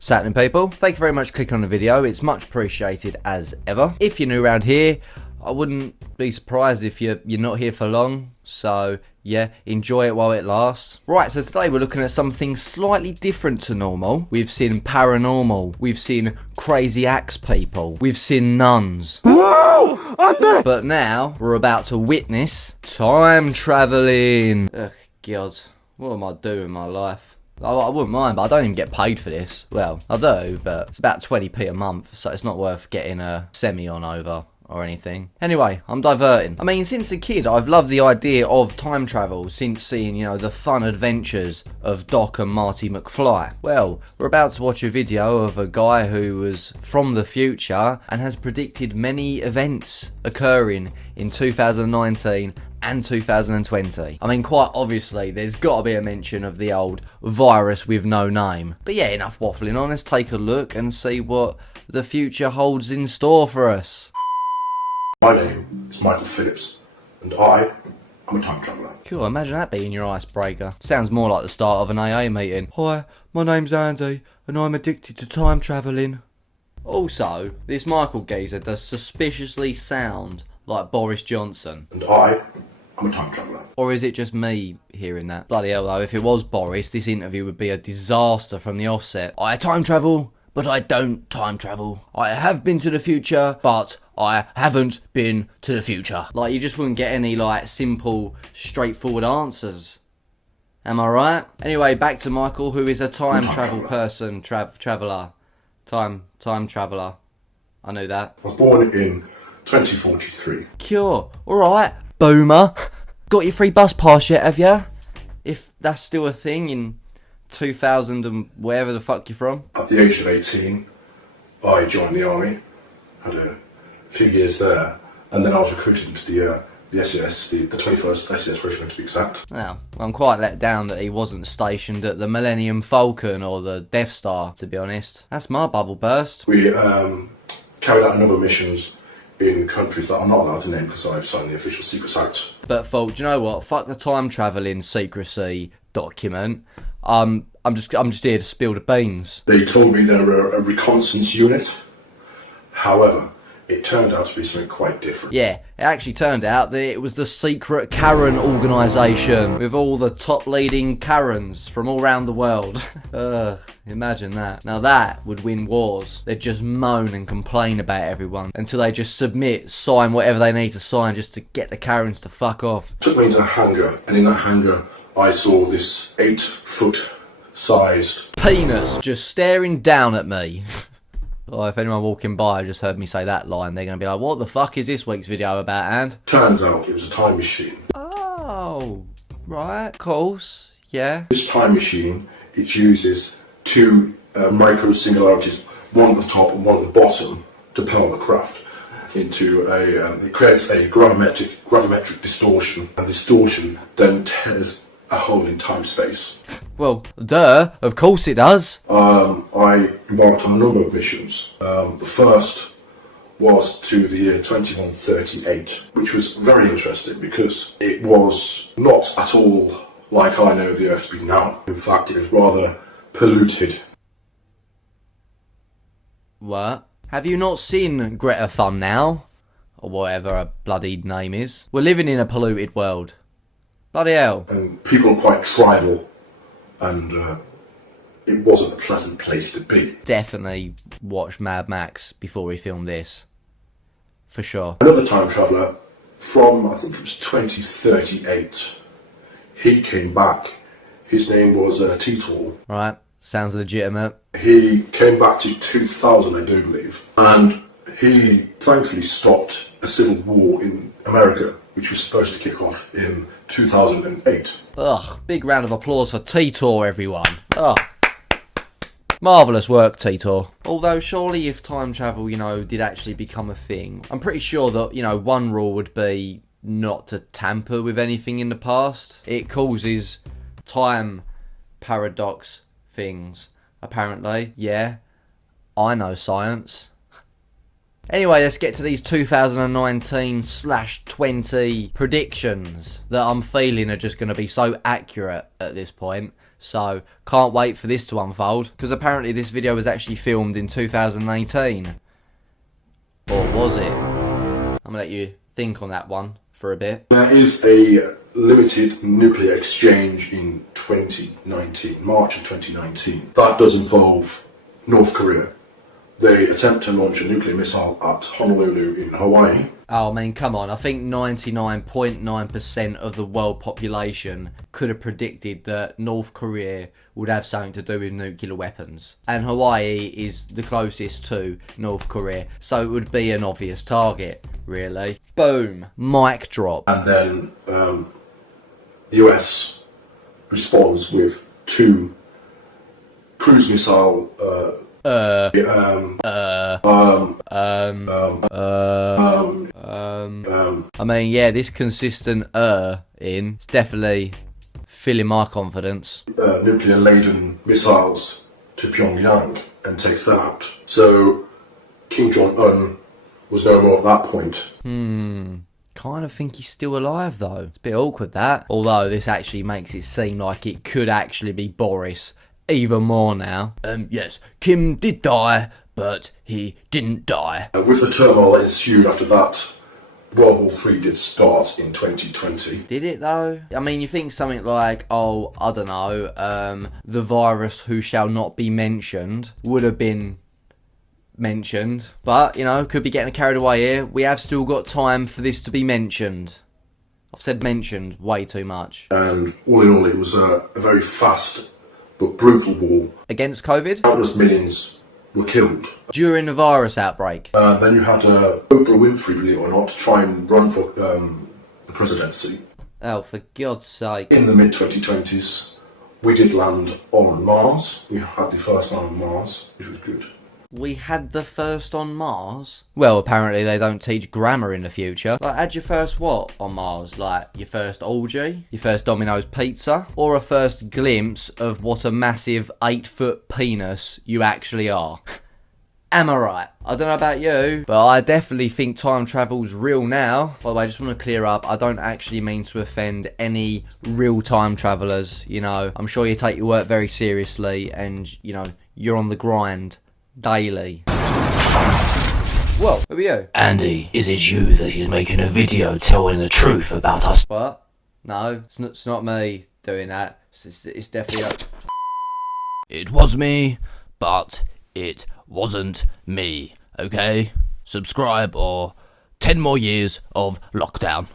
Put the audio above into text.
What's happening, people? Thank you very much for clicking on the video. It's much appreciated as ever. If you're new around here, I wouldn't be surprised if you're not here for long. So yeah, enjoy it while it lasts. Right, so today we're looking at something slightly different to normal. We've seen paranormal, we've seen crazy axe people, we've seen nuns. Whoa! But now we're about to witness time traveling. Ugh, God, what am I doing with my life? I wouldn't mind, but I don't even get paid for this. Well, I do, but it's about 20p a month, so it's not worth getting a semi on over or anything. Anyway, I'm diverting. I mean, since a kid, I've loved the idea of time travel since seeing, the fun adventures of Doc and Marty McFly. Well, we're about to watch a video of a guy who was from the future and has predicted many events occurring in 2019 and 2020. I mean, quite obviously, there's got to be a mention of the old virus with no name. But yeah, enough waffling on. Let's take a look and see what the future holds in store for us. My name is Michael Phillips, and I am a time traveller. Cool, imagine that being your icebreaker. Sounds more like the start of an AA meeting. Hi, my name's Andy, and I'm addicted to time travelling. Also, this Michael geezer does suspiciously sound like Boris Johnson. And I am a time traveller. Or is it just me hearing that? Bloody hell though, if it was Boris, this interview would be a disaster from the offset. I time travel, but I don't time travel. I have been to the future, but I haven't been to the future. Like, you just wouldn't get any, simple, straightforward answers. Am I right? Anyway, back to Michael, who is a time travel person, traveller. Time traveller. I knew that. I was born in 2043. Cool. Alright, boomer. Got your free bus pass yet, have ya? If that's still a thing in 2000 and wherever the fuck you're from. At the age of 18, I joined the army. Had a few years there, and then I was recruited into the SAS, the 21st SAS Regiment to be exact. Now, I'm quite let down that he wasn't stationed at the Millennium Falcon or the Death Star, to be honest. That's my bubble burst. We carried out a number of missions in countries that I'm not allowed to name because I've signed the Official Secrets Act. But folk, do you know what? Fuck the time travelling secrecy document. I'm just here to spill the beans. They told me they were a reconnaissance unit. However, it turned out to be something quite different. Yeah, it actually turned out that it was the secret Karen organisation with all the top leading Karens from all around the world. Imagine that. Now that would win wars. They'd just moan and complain about everyone until they just sign whatever they need to sign just to get the Karens to fuck off. Took me to a hangar, and in that hangar I saw this 8-foot sized penis just staring down at me. Oh, if anyone walking by just heard me say that line, they're going to be like, what the fuck is this week's video about, and? Turns out it was a time machine. Oh, right, of course, yeah. This time machine, it uses two micro singularities, one at the top and one at the bottom, to power the craft into it creates a gravimetric distortion, and distortion then tears a hole in time-space. Well, duh, of course it does. I embarked on a number of missions. The first was to the year 2138, which was very interesting because it was not at all like I know the Earth to be now. In fact, it was rather polluted. What? Have you not seen Greta Thun now? Or whatever her bloody name is. We're living in a polluted world. Bloody hell. And people are quite tribal, and it wasn't a pleasant place to be. Definitely watch Mad Max before we filmed this. For sure. Another time traveller from, I think it was 2038, he came back. His name was Titor. Right, sounds legitimate. He came back to 2000, I do believe, and he thankfully stopped a civil war in America, which was supposed to kick off in 2008. Ugh, big round of applause for Titor, everyone. Ugh. Marvellous work, Titor. Although, surely if time travel, did actually become a thing, I'm pretty sure that, one rule would be not to tamper with anything in the past. It causes time paradox things, apparently. Yeah, I know science. Anyway, let's get to these 2019/20 predictions that I'm feeling are just going to be so accurate at this point. So, can't wait for this to unfold, because apparently this video was actually filmed in 2018. Or was it? I'm gonna let you think on that one for a bit. There is a limited nuclear exchange in 2019, March of 2019. That does involve North Korea. They attempt to launch a nuclear missile at Honolulu in Hawaii. Oh, I mean, come on. I think 99.9% of the world population could have predicted that North Korea would have something to do with nuclear weapons. And Hawaii is the closest to North Korea, so it would be an obvious target, really. Boom. Mic drop. And then the US responds with 2 cruise missile I mean, yeah, this consistent it's definitely filling my confidence. nuclear-laden missiles to Pyongyang and takes that out. So Kim Jong-un was no more at that point. Kind of think he's still alive, though. It's a bit awkward, that. Although this actually makes it seem like it could actually be Boris. Even more now. Yes, Kim did die, but he didn't die. With the turmoil that ensued after that, World War III did start in 2020. Did it though? I mean, you think something like, oh, I don't know, the virus who shall not be mentioned would have been mentioned. But, you know, could be getting carried away here. We have still got time for this to be mentioned. I've said mentioned way too much. And all in all, it was a very fast but brutal war. Against COVID? Countless millions were killed. During the virus outbreak? Then you had Oprah Winfrey, believe it or not, try and run for the presidency. Oh, for God's sake. In the mid-2020s, we did land on Mars. We had the first land on Mars, which was good. We had the first on Mars? Well, apparently they don't teach grammar in the future. Like, had your first what on Mars? Like, your first orgy? Your first Domino's pizza? Or a first glimpse of what a massive 8-foot penis you actually are? Am I right? I don't know about you, but I definitely think time travel's real now. By the way, I just want to clear up, I don't actually mean to offend any real time travellers, you know. I'm sure you take your work very seriously and, you know, you're on the grind daily. Whoa, who are you? Andy, is it you that is making a video telling the truth about us? What? No, it's not me doing that. It's definitely It was me, but it wasn't me, okay? Subscribe or 10 more years of lockdown.